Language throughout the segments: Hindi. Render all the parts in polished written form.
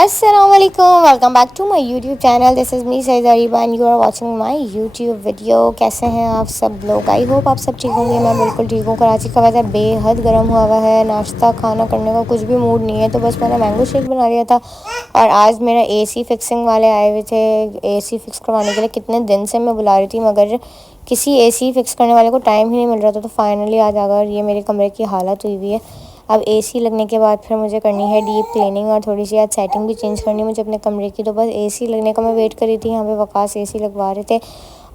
अस्सलामुअलैकुम, welcome back to my YouTube channel. This is me Saeed Areeba and you are watching my YouTube video. कैसे हैं आप सब लोग? आई होप आप सब ठीक होंगे। मैं बिल्कुल ठीक हूँ। कराची का वेदर बेहद गर्म हुआ है। नाश्ता खाना करने का कुछ भी मूड नहीं है, तो बस मैंने मैंगो शेक बना लिया था। और आज मेरा एसी फिक्सिंग वाले आए हुए थे एसी फिक्स करवाने के लिए। कितने दिन से मैं बुला रही थी, मगर किसी एसी फिक्स करने वाले को टाइम ही नहीं मिल रहा था। तो फाइनली आज आ गया और ये मेरे कमरे की हालत हुई हुई है। अब एसी लगने के बाद फिर मुझे करनी है डीप क्लीनिंग और थोड़ी सी आज सेटिंग भी चेंज करनी है मुझे अपने कमरे की। तो बस एसी लगने का मैं वेट कर रही थी। यहाँ पे वकास एसी लगवा रहे थे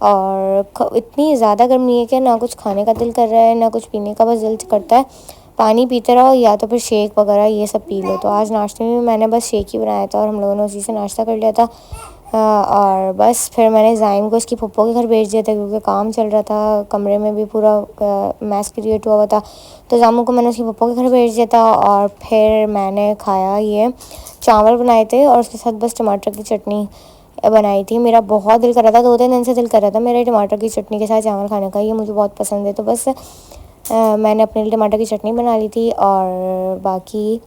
और इतनी ज़्यादा गर्मी है कि ना कुछ खाने का दिल कर रहा है ना कुछ पीने का, बस दिल करता है पानी पीते रहो या तो फिर शेक वगैरह ये सब पी लो। तो आज नाश्ते में मैंने बस शेक ही बनाया था और हम लोगों ने उसी से नाश्ता कर लिया था। और बस फिर मैंने ज़ाइम को इसकी पप्पो के घर भेज दिया था क्योंकि काम चल रहा था, कमरे में भी पूरा मैस क्रिएट हुआ था। तो जामू को मैंने उसकी पप्पो के घर भेज दिया था और फिर मैंने खाया ये चावल बनाए थे और उसके साथ बस टमाटर की चटनी बनाई थी। मेरा बहुत दिल कर रहा था, 2-3 दिन से दिल कर रहा था मेरे टमाटर की चटनी के साथ चावल खाने का। ये मुझे बहुत पसंद है। तो बस मैंने अपने लिए टमाटर की चटनी बना ली थी और बाकी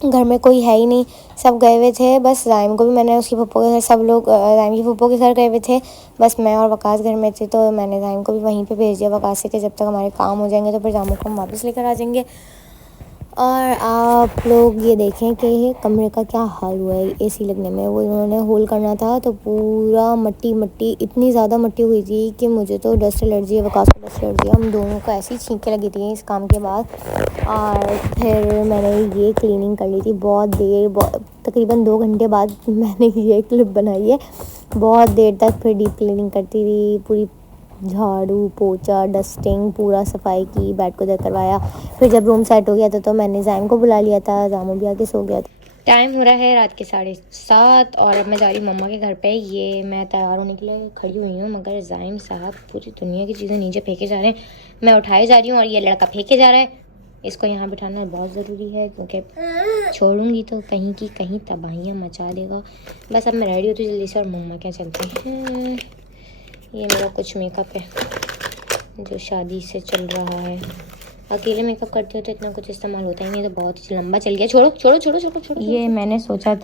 घर में कोई है ही नहीं, सब गए हुए थे। बस जाइम को भी मैंने उसकी पप्पो के घर, सब लोग जाइम की पप्पो के घर गए हुए थे, बस मैं और वकास घर में थे। तो मैंने जाइम को भी वहीं पे भेज दिया वकास से कि जब तक हमारे काम हो जाएंगे तो फिर जामू को हम वापस लेकर आ जाएंगे। और आप लोग ये देखें कि कमरे का क्या हाल हुआ है एसी लगने में। वो इन्होंने होल करना था तो पूरा मट्टी मट्टी, इतनी ज़्यादा मट्टी हुई थी कि मुझे तो डस्ट एलर्जी है, वकास को डस्ट एलर्जी है। हम दोनों को ऐसी छींकें लगी थी इस काम के बाद। और फिर मैंने ये क्लीनिंग कर ली थी बहुत देर, तकरीबन 2 घंटे बाद मैंने ये क्लिप बनाई है। बहुत देर तक फिर डीप क्लीनिंग करती रही, पूरी झाड़ू पोछा डस्टिंग पूरा सफाई की, बेड को इधर करवाया। फिर जब रूम सेट हो गया था तो मैंने जाइम को बुला लिया था, जामू भी आके सो गया था। टाइम हो रहा है रात के 7:30 और अब मैं जा रही हूँ मम्मा के घर पे। ये मैं तैयार होने के लिए खड़ी हुई हूँ मगर जाइम साहब पूरी दुनिया की चीज़ें नीचे फेंके जा रहे हैं, मैं उठाए जा रही हूँ और ये लड़का फेंके जा रहा है। इसको यहाँ बिठाना बहुत ज़रूरी है क्योंकि छोड़ूंगी तो कहीं की कहीं तबाहियाँ मचा देगा। बस अब मैं रेडी होती जल्दी से और मम्मा क्या चलते हैं। ये मेरा कुछ मेकअप है जो शादी से चल रहा है। अकेले मेकअप करते हो तो इतना कुछ इस्तेमाल होता ही नहीं, तो बहुत ही लंबा चल गया। छोड़ो छोड़ो छोड़ो छोड़ो छोड़ो। ये मैंने सोचा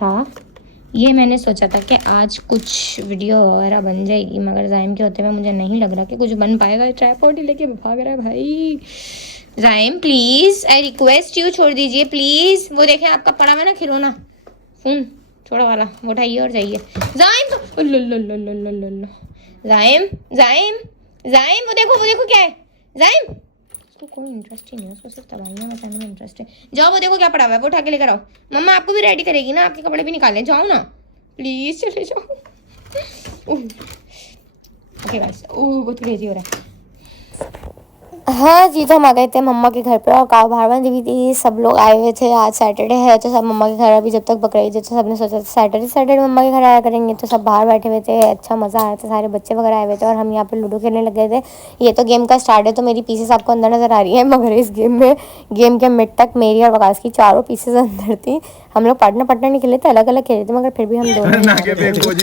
था कि आज कुछ वीडियो वगैरह बन जाएगी, मगर जाइम के होते हुए मुझे नहीं लग रहा कि कुछ बन पाएगा। ट्राइपॉड ही लेके भाग रहा है भाई। जाइम प्लीज़, आई रिक्वेस्ट यू, छोड़ दीजिए प्लीज़। वो देखें आपका पड़ा हुआ ना खिलौना फ़ोन छोटा वाला, वो उठाइए और जाइए। जाइम जाइम जाइम जाइम, वो देखो क्या है जाइम। उसको कोई इंटरेस्ट ही नहीं है, उसको सिर्फ तबाहियाँ मचाने में इंटरेस्ट है। जाओ वो देखो क्या पड़ा हुआ है, वो उठा के लेकर आओ। मम्मा आपको भी रेडी करेगी ना, आपके कपड़े भी निकालें, जाओ ना प्लीज़, चले जाओ। ओके गाइस, बहुत क्रेजी हो रहा है। हाँ जी, तो हम आ गए थे मम्मा के घर पर और काव भाड़वन भी थी, सब लोग आए हुए थे। आज सैटरडे है तो सब मम्मा के घर, अभी जब तक बकरीद है तो सबने सोचा था सैटरडे मम्मा के घर आया करेंगे। तो सब बाहर बैठे हुए थे, अच्छा मज़ा आया था, सारे बच्चे वगैरह आए हुए थे और हम यहाँ पे लूडो खेलने लग गए थे। ये तो गेम का स्टार्ट है, तो मेरी पीसेस आपको अंदर नज़र आ रही है, मगर इस गेम के मिड तक मेरी और वकास की चारों पीसेस अंदर थी। हम लोग पार्टनर नहीं खेले थे, अलग अलग खेले थे, मगर फिर भी हम दोनों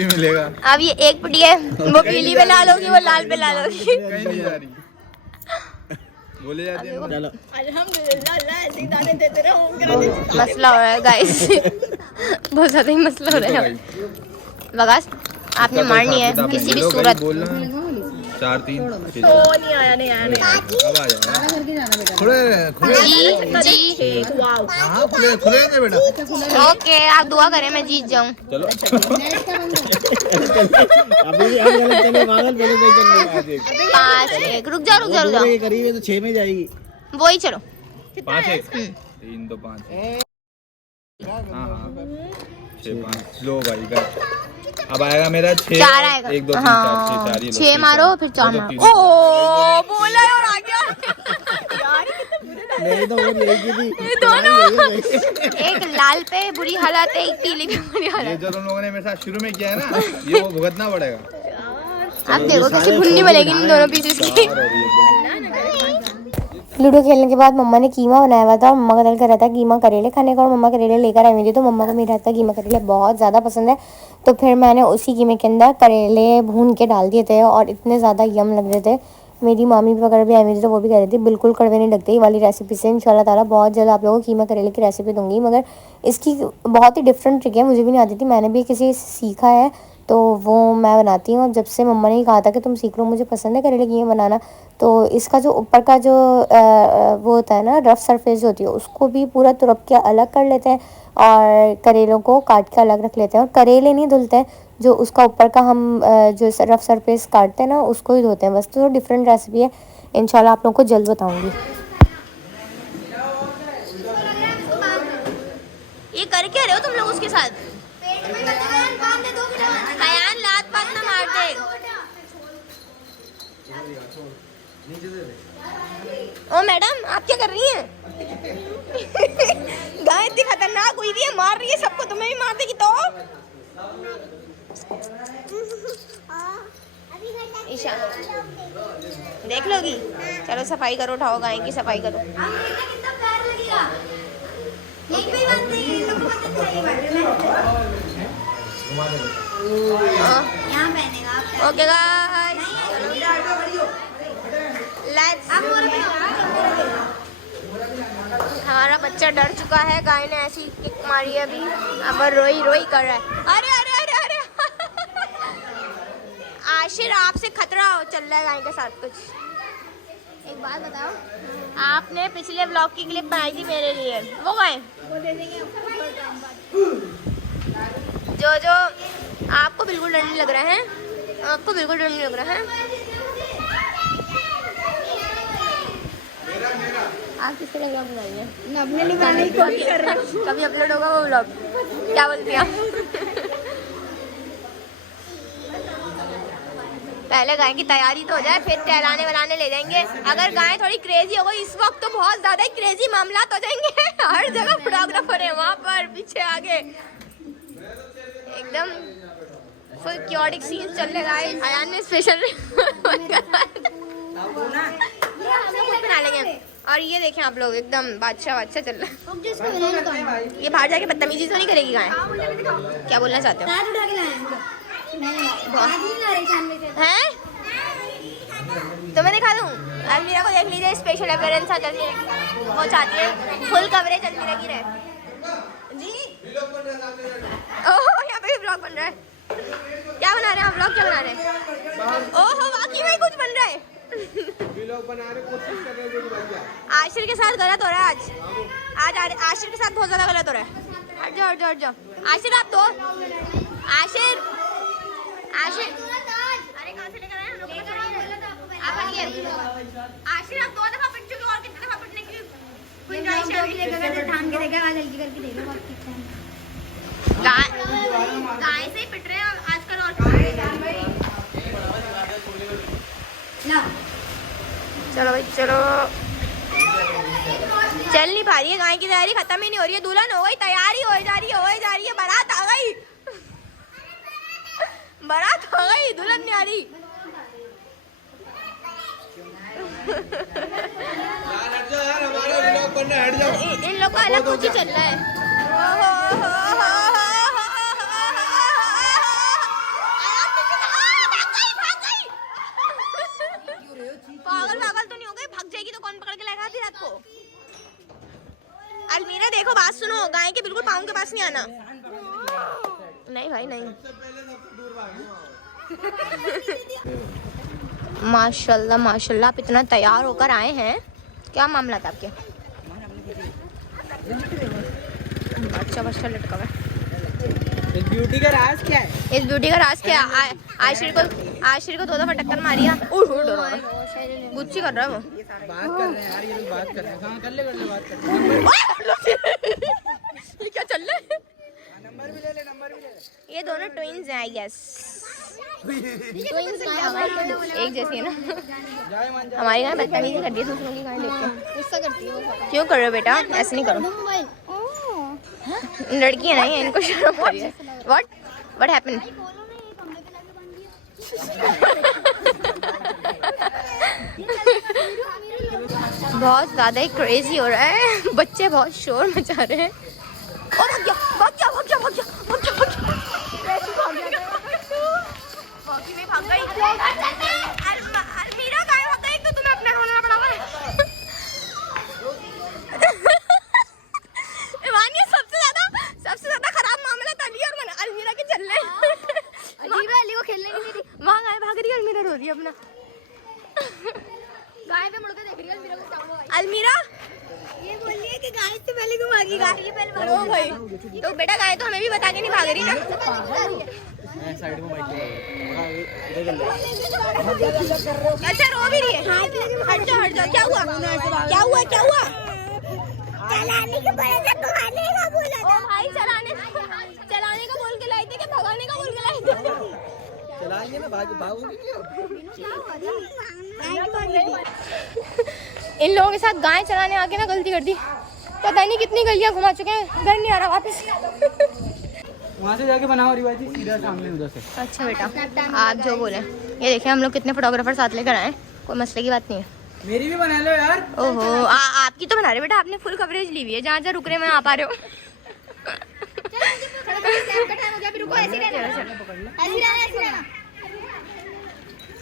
मिलेगा। अब ये एक पटी है, वो पीली पे लाल होगी, वो लाल पे लाल होगी। बोले जाते हैं चलो अल्हम्दुलिल्लाह। मसला हो रहा है गाइस, बहुत ज़्यादा ही मसला हो रहा है। वकास आपने मारनी है किसी भी सूरत। 4-3 नहीं आया अब आ जाएगा। जी खुले बेटा। ओके आप दुआ करें मैं जीत जाऊं। चलो पाँच एक, रुक जाओ करीब है तो 6 में जाएगी, वही चलो 5-1 3 2 5। हाँ 6-5 लो भाई का। अब आएगा मेरा 6 आएगा 1 2 3 4 6 6 मारो फिर 4 मारो। ओ बोला और आ गया यार, नहीं तो वो यही दोनों एक लाल पे बुरी हालत है, एक पीली पे बुरी हालत। ये जो तुम लोगों ने मेरे साथ शुरू में किया है ना, ये वो भुगतना पड़ेगा। अब देखो कैसे भुननी बनेगी इन दोनों पीसेस की। लूडो खेलने के बाद मम्मा ने कीमा बनाया हुआ था और मम्मा का दिल कर रहा था कीमा करेले खाने का और मम्मा करेले लेकर आई हुई थी। तो मम्मा को मेरे हाथ का कीमा करेले बहुत ज़्यादा पसंद है, तो फिर मैंने उसी कीमे के अंदर करेले भून के डाल दिए थे और इतने ज़्यादा यम लग रहे थे मेरी मामी वगैरह भी आई हुई थी तो वो भी कह रही थी बिल्कुल कड़वे नहीं लगते ये वाली रेसिपी से। इंशाल्लाह ताला बहुत जल्द आप लोगों को कीमा करेले की रेसिपी दूंगी, मगर इसकी बहुत ही डिफरेंट ट्रिक है, मुझे भी नहीं आती थी, मैंने भी किसी से सीखा है तो वो मैं बनाती हूँ। अब जब से मम्मा ने कहा था कि तुम सीख लो, मुझे पसंद है करेले कीमा बनाना, तो इसका जो ऊपर का जो वो होता है ना, रफ़ सरफेस होती है, उसको भी पूरा तुरप के अलग कर लेते हैं और करेलों को काट के अलग रख लेते हैं। और करेले नहीं धुलते हैं, जो उसका ऊपर का हम जो रफ़ सरफेस काटते हैं ना उसको ही धोते हैं बस। तो डिफरेंट रेसिपी है, इंशाल्लाह आप लोगों को जल्द बताऊंगी। ये कर क्या रहे हो तुम लोग उसके साथ? अयान लात पात ना मार दे। ओ मैडम आप क्या कर रही हैं? गाय इतनी खतरनाक हुई है, मार रही है सबको, तुम्हें भी मार देगी तो। ईशा देख लोगी? चलो सफाई करो, उठाओ गाय की सफाई करो। Okay guys, let's. हमारा बच्चा डर चुका है, गाय ने ऐसी किक मारी है अभी, अब रोई रोई कर रहा है। अरे अरे अरे अरे आशिर आपसे खतरा चल रहा है गाय के साथ कुछ। एक बात बताओ, आपने पिछले व्लॉग की क्लिप बनाई थी मेरे लिए, वो गाय जो आपको बिल्कुल डर नहीं लग रहा है, आपको बिल्कुल डर नहीं लग रहा है। आप किस तरह व्लॉग बनाइए? मैं अपने लिए बनाने की कोशिश कर रही हूँ, कभी अपलोड होगा वो व्लॉग। क्या बोलती हैं पहले गाय की तैयारी तो हो जाए, फिर टहलाने वलाने ले जाएंगे। अगर गाय थोड़ी क्रेजी हो गई इस वक्त तो बहुत ज्यादा ही क्रेजी मामला हो जाएंगे। हर जगह फोटोग्राफर है, वहाँ पर पीछे आगे एकदम फुल क्योटिक सीन चल रहे गाइस। अयान ने स्पेशल बना लेंगे। और ये देखें आप लोग, एकदम बादशाह चल रहा है। ये बाहर जाके बदतमीजी तो नहीं करेगी गाय? क्या बोलना चाहते हो? हैं? तो मैं दिखा दूँ? अलमीरा को देख लीजिए, स्पेशल अपीयरेंस आ चलती रहेगी, वो चाहती है फुल कवरेज अलमीरा की रहे जी। ओह यहाँ पे भी ब्लॉग बन रहा है। क्या बना रहे हैं आप? ब्लॉग क्या बना रहे हैं? ओह वाकई में कुछ बन रहा है। आशिर के साथ गलत हो रहा है आज आशिर के साथ बहुत ज्यादा गलत हो रहा है। हट जाओ हट जाओ हट जाओ। आशिर आप दो, आशिर आशिर अरे कहाँ से लेकर आए हम लोग? आप हटिए। आशिर आप 2 दफा पिट चुके हो, और कितने दफा पिटने की गुंजाइश है? गाय से ही पिट रहे हैं आजकल। और चलो भाई चलो, चल नहीं पा रही है गाय की तैयारी, खत्म ही नहीं हो रही है। दुल्हन हो गई, तैयारी हो जा रही है, बारात आ गई, बारात हो गई, दुल्हन नहीं आ रही। इन लोग का अलग कुछ ही चल रहा है। पागल तो नहीं हो गई? भाग जाएगी तो कौन पकड़ के लाएगा आधी रात को? अलमीरा देखो, बात सुनो, गाय के बिल्कुल पाँव के पास नहीं आना। नहीं भाई नहीं। माशाल्लाह माशाल्लाह, आप इतना तैयार होकर आए हैं, क्या मामला था आपके? बच्चा लटका हुआ है। इस ब्यूटी का राज क्या है? इस ब्यूटी का राज क्या है? आशिर को 2 दफा टक्कर मारी है। गुच्ची कर रहा है वो। बात कर रहे हैं यार, ये लोग बात कर रहे हैं। हाँ कर ले बात कर ले। ये क्या चल रहा है? नंबर भी ले ले। ये दोनों ट्विंस हैं आई गेस। ट्विंस एक जैसी है ना। हमारी गाय बदतमीजी करती है दूसरों की गाय देख के। गुस्सा करती है वो। क्यों कर रहे हो बेटा? ऐसे नहीं करो। लड़की है ना ये, इनको शर्म आ रही है। What happened? बहुत ज़्यादा ही क्रेजी हो रहा है, बच्चे बहुत शोर मचा रहे हैं। भाग जा बाकी में भाग गई। अलमीरा गाय भाग गई। कहाँ गाय भाग रही है? अलमीरा रो रही है अपना। गाय पे मुड़ के देख रही है अलमीरा को। अलमीरा ये बोल रही है कि गाय से पहले क्यों भागी? गाय ये पहले भागो भाई। तो बेटा गाय तो हमें भी बता के नहीं भाग रही ना। साइड में बैठ अच्छा रो भी रही है। हट जाओ हट जाओ। क्या हुआ? क्या हुआ? क्या हुआ? चलाने का बोला था, भगाने का बोला था। ओ भाई चलाने का बोल के लाई थे कि भगाने का बोल के लाई थे? चलाएंगे ना, भागोगे क्यों? इन लोगों के साथ गाय चलाने आके ना गलती कर दी। पता नहीं कितनी गलियां घुमा चुके हैं, घर नहीं आ रहा वापस। वहाँ से जाके बनाओ रिवाजी, सीधा सामने उधर से। अच्छा बेटा आप जो बोले। ये देखिए हम लोग कितने फोटोग्राफर साथ लेकर आए, कोई मसले की बात नहीं है। मेरी भी बना लो यार। ओहो आपकी तो बना रहे बेटा, आपने फुल कवरेज ली हुई है। जहाँ जहाँ रुक रहे मैं आ पा रहे हो।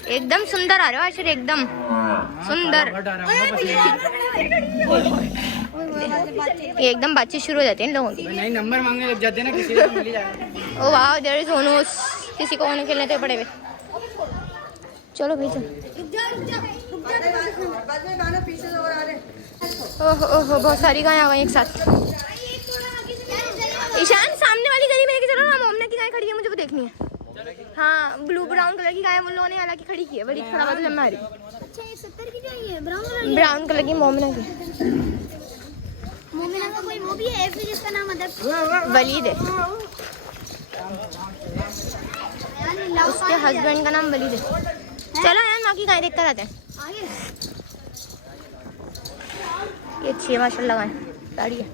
एकदम सुंदर आ रहे हो आशिर, एकदम सुंदर। ये एकदम बातचीत शुरू हो जाती है इन लोगों की। नहीं नंबर मांगने लग जाते हैं ना, किसी को मिल ही जाएगा। ओ वाह देयर इज ओनोस, किसी को ओनो खेलने तो पड़े हुए। चलो भाई चलो। ओहो ओहो बहुत सारी गाय आ गई एक साथ। ईशान सामने वाली गली में लेके चलो ना, मोमना की गाय खड़ी है, मुझे वो देखनी है। हाँ ब्लू ब्राउन कलर की गाय उन लोगों ने हालांकि खड़ी की है, बड़ी खराब है जब मैं आ रही। अच्छा ये 70 की जो है ब्राउन कलर की मोमना की मोमिना का कोई वो भी है फिर जिसका नाम अदब वलीद है, उसके हस्बैंड का नाम वलीद है। चलो यार माँ की गाय देख कर आते हैं। ये अच्छी है माशाल्लाह गाय, गाड़ी है।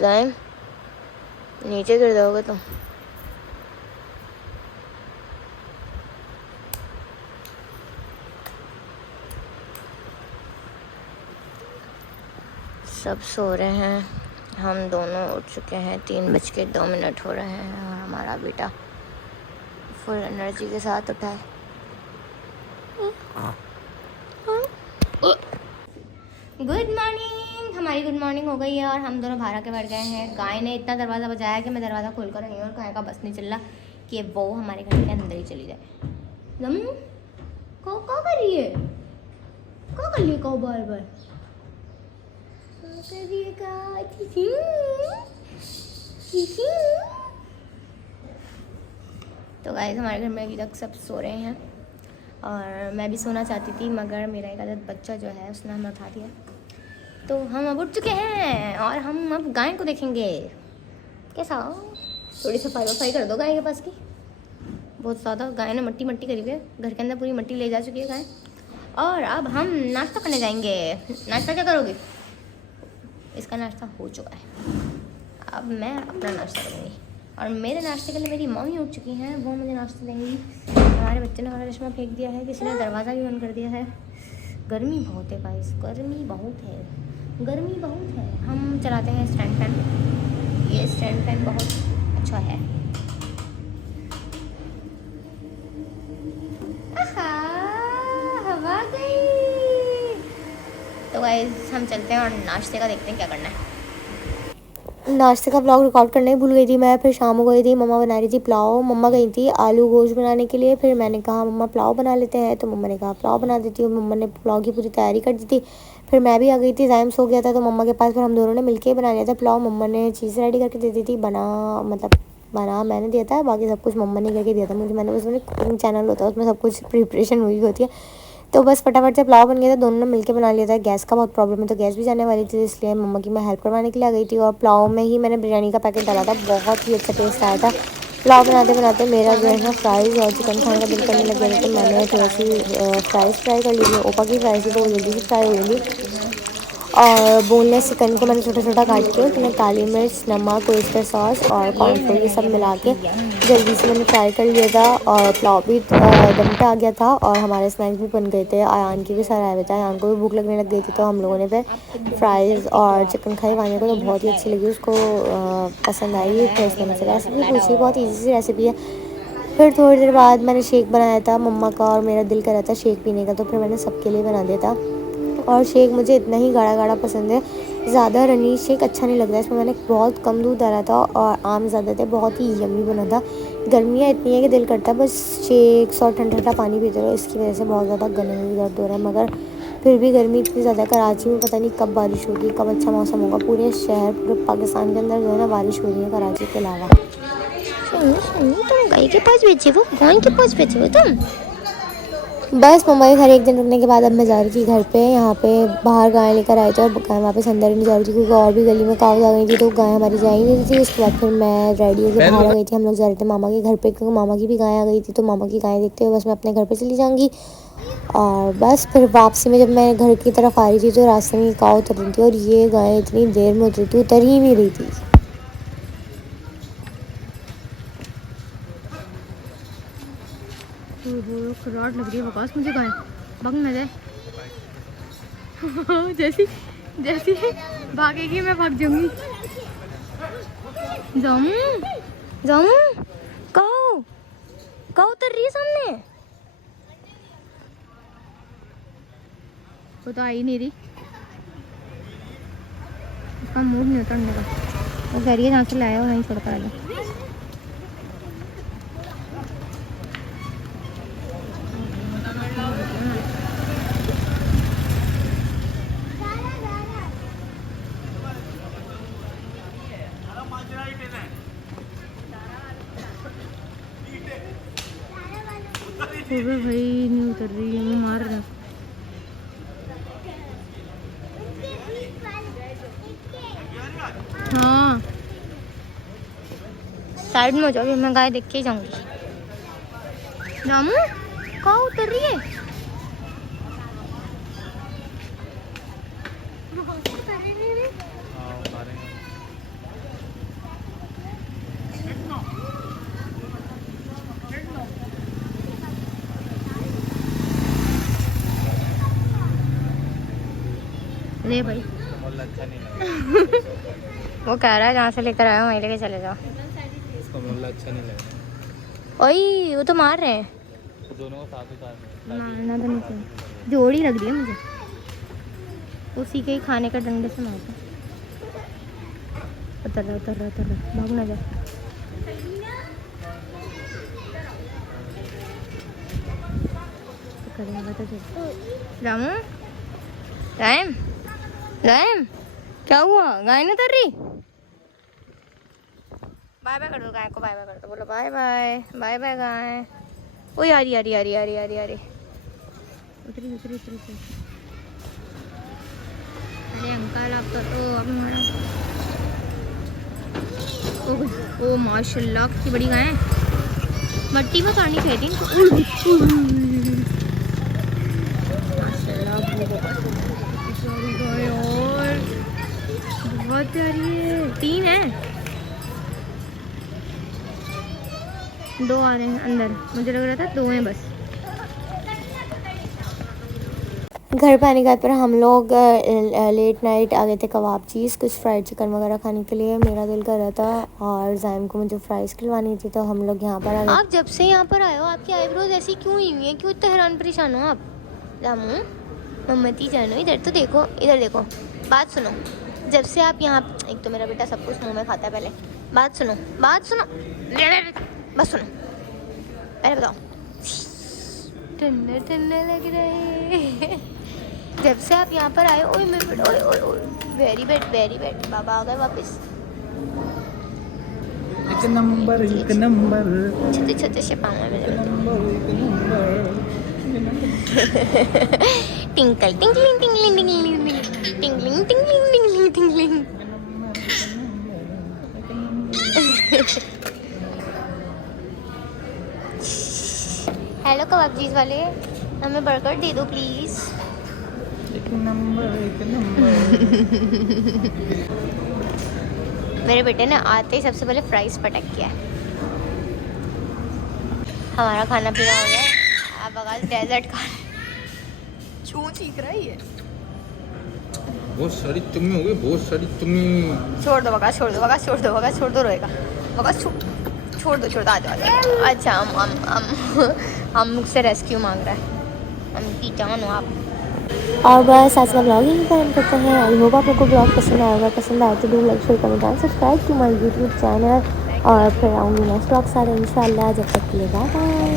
जाइम नीचे गिर जाओगे तुम। सब सो रहे हैं, हम दोनों उठ चुके हैं। 3:02 हो रहे हैं और हमारा बेटा फुल एनर्जी के साथ उठा है। गुड मॉर्निंग, हमारी गुड मॉर्निंग हो गई है और हम दोनों बाहर आके बैठ गए हैं। गाय ने इतना दरवाज़ा बजाया कि मैं दरवाज़ा खोल कर रही हूँ और गाय का बस नहीं चल रहा कि वो हमारे घर के अंदर ही चली जाए। जम्मू को कर रही है, को कर रही है, को बार बार तो गाइस हमारे घर में अभी तक सब सो रहे हैं और मैं भी सोना चाहती थी, मगर मेरा एक आदत बच्चा जो है उसने हमें उठा दिया। तो हम अब उठ चुके हैं और हम अब गाय को देखेंगे। कैसा थोड़ी सफाई वफाई कर दो गाय के पास की, बहुत ज़्यादा गाय ने मट्टी मट्टी करी हुई है, घर के अंदर पूरी मट्टी ले जा चुकी है गाय। और अब हम नाश्ता करने जाएंगे। नाश्ता क्या करोगे? इसका नाश्ता हो चुका है, अब मैं अपना नाश्ता करूँगी और मेरे नाश्ते के लिए मेरी मम्मी उठ चुकी हैं, वो मुझे नाश्ता देंगी। हमारे बच्चे ने हमारा चश्मा फेंक दिया है, किसी ने दरवाज़ा भी बंद कर दिया है। गर्मी बहुत है गाइस, गर्मी बहुत है, गर्मी बहुत है। हम चलाते हैं स्टैंड फैन, ये स्टैंड फैन बहुत अच्छा है। हवा गई। तो गाइस हम चलते हैं और नाश्ते का देखते हैं क्या करना है। नाश्ते का व्लॉग रिकॉर्ड करने ही भूल गई थी मैं। फिर शाम हो गई थी, मम्मा बना रही थी पुलाव। मम्मा गई थी आलू गोश्त बनाने के लिए, फिर मैंने कहा मम्मा पुलाव बना लेते हैं, तो मम्मा ने कहा पुलाव बना देती हूँ। मम्मा ने पुलाव की पूरी तैयारी कर दी थी। फिर मैं भी आ गई थी, जाइम सो गया था तो मम्मा के पास, फिर हम दोनों ने मिलके बना लिया था पुलाव। मम्मा ने चीज़ रेडी करके दे दी थी, बना मैंने दिया था, बाकी सब कुछ मम्मा ने करके दिया था मुझे। मैंने उसमें कुकिंग चैनल होता है, उसमें सब कुछ प्रिपरेशन हुई होती है। तो बस फटाफट से पुलाव बन गया था, दोनों ने मिलकर बना लिया था। गैस का बहुत प्रॉब्लम है तो गैस भी जाने वाली थी, इसलिए मम्मा की मैं हेल्प करवाने के लिए आ गई थी। और पुलाव में ही मैंने बिरयानी का पैकेट डाला था, बहुत ही अच्छा टेस्ट आया था। पुलाव बनाते बनाते मेरा जो है ना फ्राइज़ और चिकन खाने का दिल करने लग गया था, तो मैंने थोड़ी सी फ्राइज़ फ्राई कर ली थी। ओपा की फ्राइज़ थी तो वो जल्दी से फ्राई हो गई थी। और बोनलेस चिकन को मैंने छोटा छोटा काट के उसमें काली मिर्च, नमक, ओयस्टर सॉस और कॉर्नफ्लोर ये सब मिला के जल्दी से मैंने फ्राई कर लिया था। और पुलाव भी दम पे आ गया था और हमारे स्नैक्स भी बन गए थे। आयान की भी सारा आया हुआ था, आयान को भी भूख लगने लग गई थी, तो हम लोगों ने फिर फ्राइज़ और चिकन खाई। वानी को तो बहुत ही अच्छी लगी, उसको पसंद आई। फिर उसने मुझसे रेसिपी पूछी, बहुत ईजी सी रेसिपी है। फिर थोड़ी देर बाद मैंने शेक बनाया था मम्मा का, और मेरा दिल कर रहा था शेक पीने का, तो फिर मैंने सबके लिए बना दिया था। और शेक मुझे इतना ही गाढ़ा गाढ़ा पसंद है, ज़्यादा रनी शेक अच्छा नहीं लगता। इसमें मैंने बहुत कम दूध डाला था और आम ज़्यादा थे, बहुत ही यम्मी बना था। गर्मियाँ इतनी है कि दिल करता है बस शेक्स और ठंडा ठंडा पानी पीते रहो। इसकी वजह से बहुत ज़्यादा गले में भी दर्द हो रहा है, मगर फिर भी गर्मी इतनी ज़्यादा। कराची में पता नहीं कब बारिश होगी, कब अच्छा मौसम होगा। पूरे शहर, पूरे पाकिस्तान के अंदर जो है ना बारिश हो रही है, कराची के अलावा। तुम गाय के पास बेचे हो, गाय के पास बेचे हो तुम? बस मम्मा के घर एक दिन रुकने के बाद अब मैं जा रही थी घर पे। यहाँ पे बाहर गाय लेकर आए थे और गाय वापस अंदर ही नहीं जा रही थी क्योंकि और भी गली में काऊ आ गई थी, तो गाय हमारी जा ही नहीं रही थी। उसके बाद फिर मैं रेडी होकर बाहर आ गई थी। हम लोग जा रहे थे मामा के घर पे क्योंकि मामा की भी गाय आ गई थी, तो मामा की गाय देखते हुए बस मैं अपने घर पे चली जाऊँगी। और बस फिर वापसी में जब मैं घर की तरफ आ रही थी तो रास्ते में काऊ उतर रही थी और ये गाय इतनी देर में उतरी थी, उतर ही नहीं रही थी। खराट लग रही है बकवास मुझे गाय, भाग ना जाए। जैसी जैसी भागेगी मैं भाग जाऊंगी। जाऊं जाऊं, काऊ काऊ उतर रही है सामने, वो तो आ ही नहीं रही। उसका मूड नहीं उतरने का, वो कह रही है जहाँ से लाया वहीं छोड़ कर आ जाओ। भाई नहीं उतर रही है, मैं मार रहा। हाँ साइड में हो जाओ, मैं गाय देख के जाऊंगी। रामू कहाँ उतर रही है? ले भाई वो कह रहा है जहाँ से लेकर आया वहीं लेके चले जाओ। उसका मोहल्ला अच्छा नहीं लग रहा। ओए वो तो मार रहे हैं, दोनों को साथ उतारना मारना तो नहीं चाहिए। जोड़ी लग रही है मुझे, उसी के ही खाने का डंडे से मारता। उतर रहा उतर रहा उतर रहा, भाग ना जा। रामू रायम रायम क्या हुआ, गाय नहीं उतर रही? बाय बाय कर दो गाय को, बाय बाय कर दो, बोलो बाय बाय बाय बाय गाय। ओ यारी यारी यारी यारी यारी यारी उतरी उतरी उतरी उतरी। अरे अंकल आप तो अब हमारा ओ माशाल्लाह कितनी बड़ी गाय है। मट्टी में पानी फेंक दी माशाल्लाह, और बहुत प्यारी है। 3 है, 2 आ रहे हैं अंदर, मुझे लग रहा था 2 हैं बस। घर पे आने के बाद पर हम लोग लेट नाइट आ गए थे कबाब चीज़, कुछ फ्राइड चिकन वगैरह खाने के लिए। मेरा दिल कर रहा था और जाइम को मुझे फ्राइज़ खिलवानी थी, तो हम लोग यहाँ पर आ गए। आप जब से यहाँ पर आए हो आपकी आईब्रोज ऐसी क्यों हुई हुई है, क्यों इतना हैरान परेशान हो आप? रामू मम्मती जानो, इधर तो देखो, इधर देखो, बात सुनो। जब से आप यहाँ, एक तो मेरा बेटा सब कुछ मुँह में खाता है, पहले बात सुनो, बात सुनो, बस सुनो, पहले बताओ। ठंडा ठंडा लग रहा है। जब से आप यहाँ पर आए, ओए मेरे बेटा, ओए ओए ओए, वेरी बैड, बाबा आ गए वापस। एक नंबर छोटे छोटे से पाँव है मेरे बेटे। Tinkle tinkling tinkling tinkling tinkling tinkling tinkling tinkling. Hello Kababjees वाले, हमें बर्गर दे दो प्लीज़। एक नंबर मेरे बेटे ने आते ही सबसे पहले फ्राइज पटक किया है। हमारा खाना पीना हो गया, अब बगास डेजर्ट खा छू चीख रहा है ये। बहुत सारी तुम्हें हो गई, बहुत सारी तुम्हें। छोड़ दो बगास, छोड़ दो बगास, छोड़ दो बगास, छोड़ दो, रोएगा बगास, छोड़ दो, आ जाओ। अच्छा हम मुझसे रेस्क्यू मांग रहा है, हम की जान हो आप। और बस आज का ब्लॉग यहीं पर एंड करते हैं। आई होप आप लोग को ब्लॉग पसंद आएगा। पसंद आए तो do like share comment and subscribe to my YouTube channel. और फिर आऊँगी नेक्स्ट ब्लॉग साथ इंशाल्लाह। जब तक के लिए बाय बाय।